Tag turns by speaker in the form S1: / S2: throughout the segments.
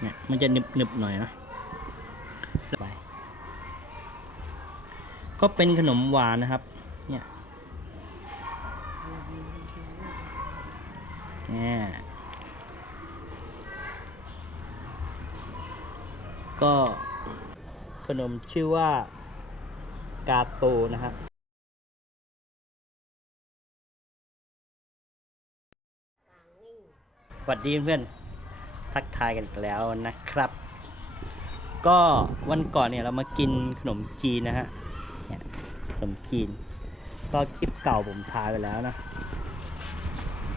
S1: เนี่ยมันจะหนึบหนึบหน่อยนะไปก็เป็นขนมหวานนะครับ เนี่ยเนี่ยก็ขนมชื่อว่ากาโตนะครับสวัสดีเพื่อน ทักทายกันอีกแล้วนะครับ ก็วันก่อนเนี่ยเรามากินขนมจีนนะฮะขนมจีน ก็คลิปเก่าผมถ่ายไปแล้วนะ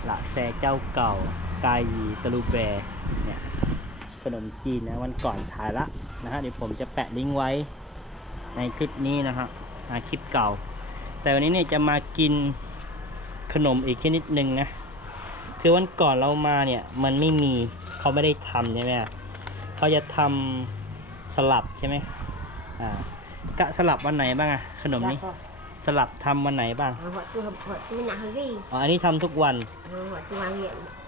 S1: ละแซเจ้าเก่ากายีตะลูแบเนี่ยขนมจีนนะวันก่อนถ่ายละนะฮะเดี๋ยวผมจะแปะลิงก์ไว้ในคลิปนี้นะฮะาคลิปเก่า แต่วันนี้เนี่ยจะมากินขนมอีกชนิดหนึ่งนะคือวันก่อนเรามาเนี่ยมันไม่มี เขาไม่ได้ทำใช่ไหมเขาจะทำสลับใช่ไหมอ่ากะสลับวันไหนบ้างอะขนมนี้ สลับทำวันไหนบ้าง
S2: Waktu waktu nak hari,
S1: อ๋ออันนี้ทำทุกวัน
S2: waktu hari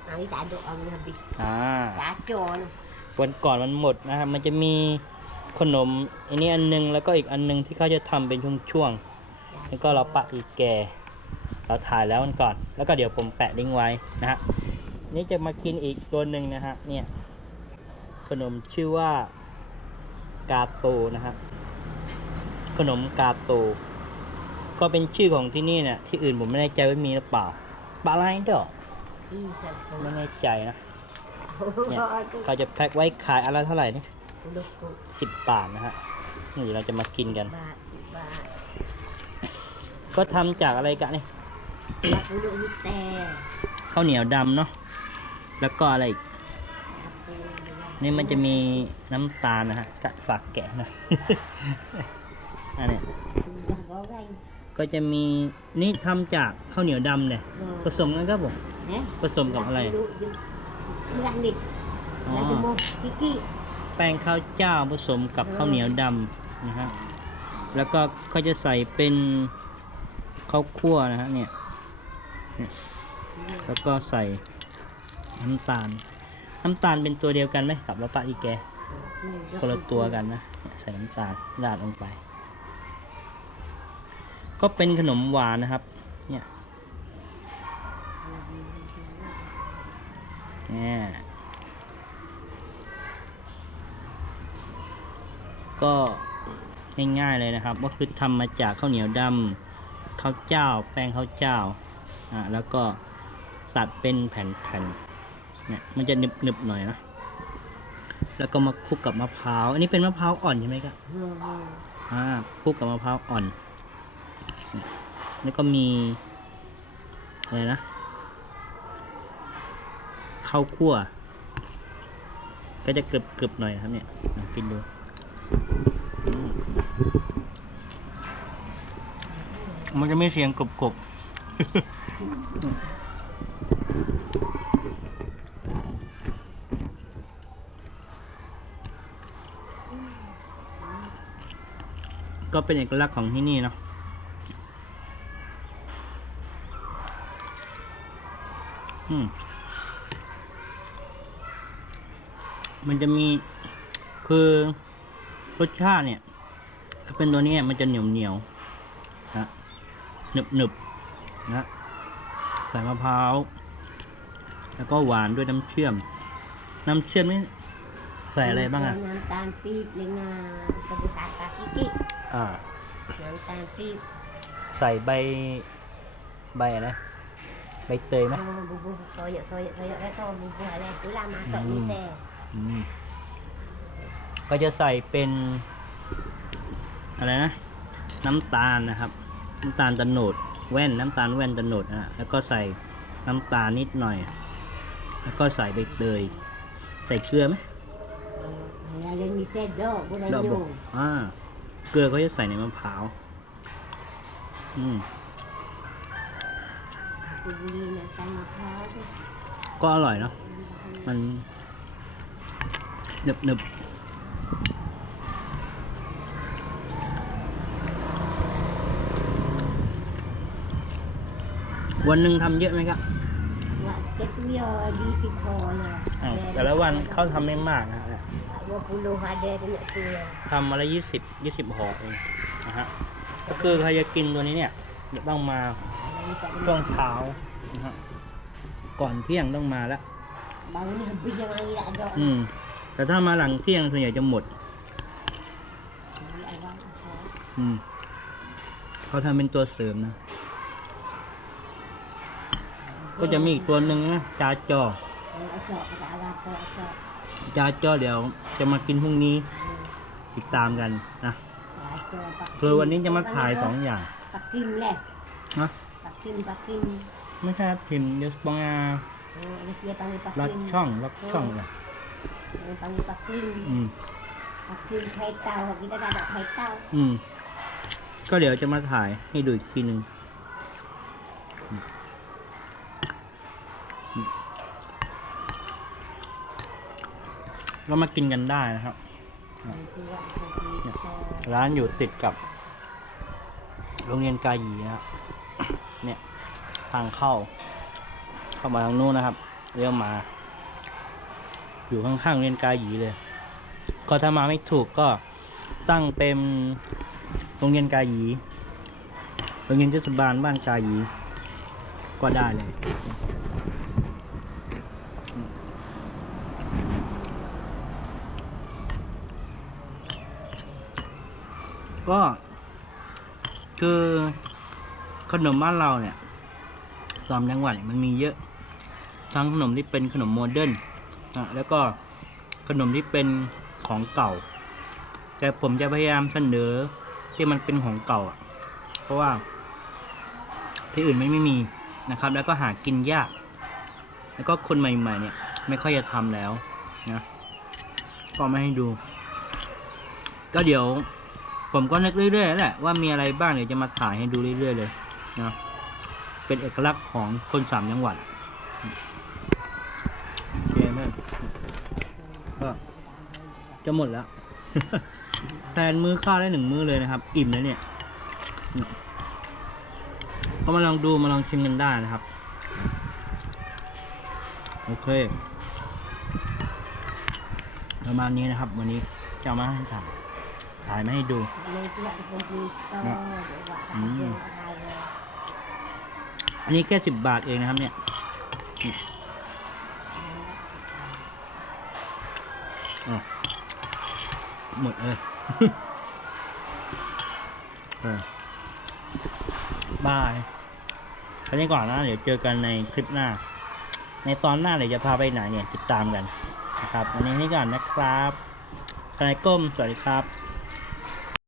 S2: hari tak ada orang habis.
S1: อ่า
S2: Kacau tu.
S1: วันก่อนมันหมดนะครับ มันจะมีขนมอันนี้อันนึงแล้วก็อีกอันนึงที่เขาจะทำเป็นช่วงๆ แล้วก็เราปะอีกแก เราถ่ายแล้ววันก่อน แล้วก็เดี๋ยวผมแปะลิงก์ไว้นะฮะ นี่จะมากินอีกตัวหนึ่งนะฮะ เนี่ย ขนมชื่อว่ากาโตนะฮะ ขนมกาโต ก็เป็นชื่อของที่นี่เนี่ย ที่อื่นผมไม่แน่ใจว่ามีหรือเปล่าปลาอะไรดอก
S2: Hmm, tak
S1: ไม่แน่ใจนะเนี่ย
S2: tahu. Tu
S1: เขาจะแพ็คไว้ขายอะไรเท่าไหร่นี่
S2: dukuk
S1: สิบบาทนะฮะนี่เดี๋ยวเราจะมากินกัน
S2: bat bat.
S1: ก็ทำจากอะไรกันนี่
S2: Bat duduk hutan.
S1: ข้าวเหนียวดำเนาะ แล้วก็อะไรอีกนี่มันจะมีน้ำตาลนะฮะกะฝากแกะหนะอันเนี้ย
S2: Dah goreng.
S1: ก็จะมีนี่ทำจากข้าวเหนียวดำเนี่ยผสมกันครับผม
S2: Eh?
S1: ผสมกับอะไร
S2: Duduk je. Belah ni.
S1: อ๋อ
S2: Dah temu kiki.
S1: แป้งข้าวเจ้าผสมกับข้าวเหนียวดำนะฮะแล้วก็เขาจะใส่เป็นข้าวคั่วนะฮะเนี่ยเนี่ยแล้วก็ใส่ น้ำตาล น้ำตาลเป็นตัวเดียวกันไหมกับมะปะอีแกคนละตัวกันนะใส่น้ำตาลราดลงไป ก็เป็นขนมหวานนะครับ เนี่ยเนี่ยก็ง่ายๆเลยนะครับก็คือทำมาจากข้าวเหนียวดำข้าวเจ้า แป้งข้าวเจ้าอ่าแล้วก็ตัดเป็นแผ่นๆ เนี่ยมันจะหนึบๆหน่อยนะแล้วก็มาคลุกกับมะพร้าวอันนี้เป็นมะพร้าวอ่อนใช่ไหมครับอ่าคลุกกับมะพร้าวอ่อนแล้วก็มีอะไรนะข้าวคั่ว ก็จะกรึบกรึบหน่อยครับเนี่ยลองกินดูมันจะไมีเสียงกรุบกรบ ก็เป็นเอกลักษณ์ของที่นี่เนาะอืมมันจะมีคือรสชาติเนี่ย ถ้าเป็นตัวนี้มันจะเหนียวเหนียวนะหนึบหนึบนะใส่มะพร้าว แล้วก็หวานด้วยน้ำเชื่อม น้ำเชื่อมนี่ ใส่อะไรบ้างอะ
S2: Dengan tan pip dengan kebesaran kiki.
S1: อ่า
S2: Dengan tan pip.
S1: ใส่ใบ ใบอะไร ใบเตยไหม
S2: Oh, bubuh soyak-soyak soyak kata bubuh alai tu lah masak
S1: Hmm.
S2: ni sel.
S1: อืม ก็จะใส่เป็น อะไรนะ น้ำตาลนะครับ น้ำตาลตะโนดแว่นน้ำตาลแว่นตะโนดอะแล้วก็ใส่น้ำตาลนิดหน่อย แล้วก็ใส่ใบเตย ใส่เกลือไหม
S2: Yang ni sel dok
S1: ดอก
S2: bulan
S1: บอก
S2: yo.
S1: อ่า เกลือเขาจะใส่ในมะพร้าว อืม
S2: Aku beli nak tan mahal tu.
S1: ก็อร่อยเนาะ มันหนึบหนึบวันหนึ่งทำเยอะไหมครับ
S2: Buat sikit tu ya di situ ya.
S1: อ้าวแต่ละวันเขาทำไม่มากนะ ทำมาละยี่สิบยี่สิบห่อเองนะฮะก็คือใครจะกินตัวนี้เนี่ยจะต้องมาช่วงเช้านะฮะก่อนเที่ยงต้องมาล้ว
S2: Baru ni habis yang lagi tak ada.
S1: อืมแต่ถ้ามาหลังเที่ยงส่วนใหญ่จะหมด อืมเขาทำเป็นตัวเสริมนะ ก็จะมีอีกตัวหนึ่งนะจาจอ
S2: Kalau esok kata ada apa esok.
S1: จาจอเดี๋ยวจะมากินพรุ่งนี้ติดตามกันนะ
S2: Esok pak.
S1: คือวันนี้จะมาถ่ายสองอย่าง
S2: Pakim leh.
S1: นะ
S2: Pakim pakim.
S1: ไม่ใช่ครับพิมพ์ยศปองอา
S2: Oh, ada siapa panggil pakim.
S1: ลัดช่องลัดช่องเลย
S2: Dia panggil pakim.
S1: อืม
S2: Pakim kai tau. Kita tak ada kai tau.
S1: อืมก็เดี๋ยวจะมาถ่ายให้ดูอีกทีหนึ่งอืมอืม เรามากินกันได้นะครับ
S2: Nanti buat nanti kita.
S1: ร้านอยู่ติดกับ โรงเรียนกาหยีนะครับเนี่ย ทางเข้า เข้ามาทางนู้นนะครับเลี้ยวมา อยู่ข้างๆโรงเรียนกาหยีเลย ก็ถ้ามาไม่ถูกก็ตั้งเป็นโรงเรียนกาหยีโรงเรียนเทศบาลบ้านกาหยีก็ได้เลย ก็ คือขนมบ้านเราเนี่ยสามจังหวัดมันมีเยอะ ทั้งขนมที่เป็นขนมโมเดิร์นอะแล้วก็ขนมที่เป็นของเก่า แต่ผมจะพยายามเสนอที่มันเป็นของเก่า เพราะว่าที่อื่นไม่ไม่มีนะครับ แล้วก็หากินยาก แล้วก็คนใหม่ ๆ เนี่ย ไม่ค่อยจะทำแล้วนะก็ไม่ให้ดู ก็เดี๋ยว ผมก็นึกเรื่อยๆแหละว่ามีอะไรบ้างเดี๋ยวจะมาถ่ายให้ดูเรื่อยๆเลยนะเป็นเอกลักษณ์ของคนสามจังหวัดโอเคแม่ก็จะหมดแล้วแทนมื้อข้าวได้หนึ่งมื้อเลยนะครับ อิ่มแล้วเนี่ยก็มาลองดูมาลองชิมกันได้นะครับ โอเค ประมาณนี้นะครับ วันนี้จะมาให้ถ่าย ถ่ายมาให้ดู
S2: Nanti buat di komputer.
S1: Ya.
S2: Dia buat
S1: Hmm.
S2: radio. radio.
S1: อันนี้แค่สิบบาทเองนะครับเนี่ยอ๋อหมดเลยเออบายแค่นี้ก่อนนะ เดี๋ยวเจอกันในคลิปหน้า ในตอนหน้าเดี๋ยวจะพาไปไหนเนี่ย ติดตามกันนะครับ วันนี้นี่ก่อนนะครับทนายก้ม สวัสดีครับ